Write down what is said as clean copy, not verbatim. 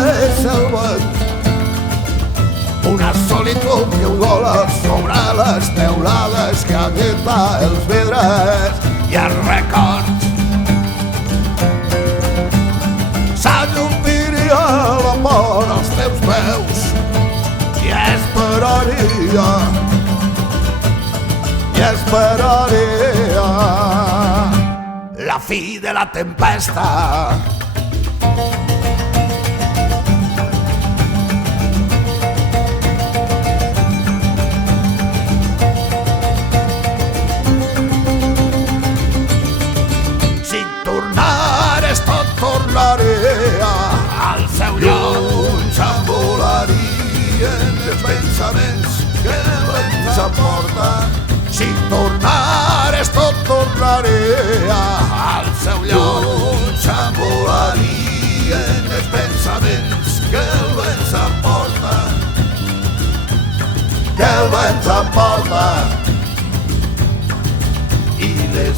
cessa el vent. Una solitud que ugola sobre les teulades que agita els vidres i els records. S'allumpiria l'amor als teus peus i esperaria la fi de la tempesta. Si tornares tot tornaria al seu lloc, s'envolarien els pensaments que el vent s'emporta. Si tornares tot tornaria al seu lloc, s'envolarien els pensaments que el vent s'emporta. Que el vent s'emporta. I les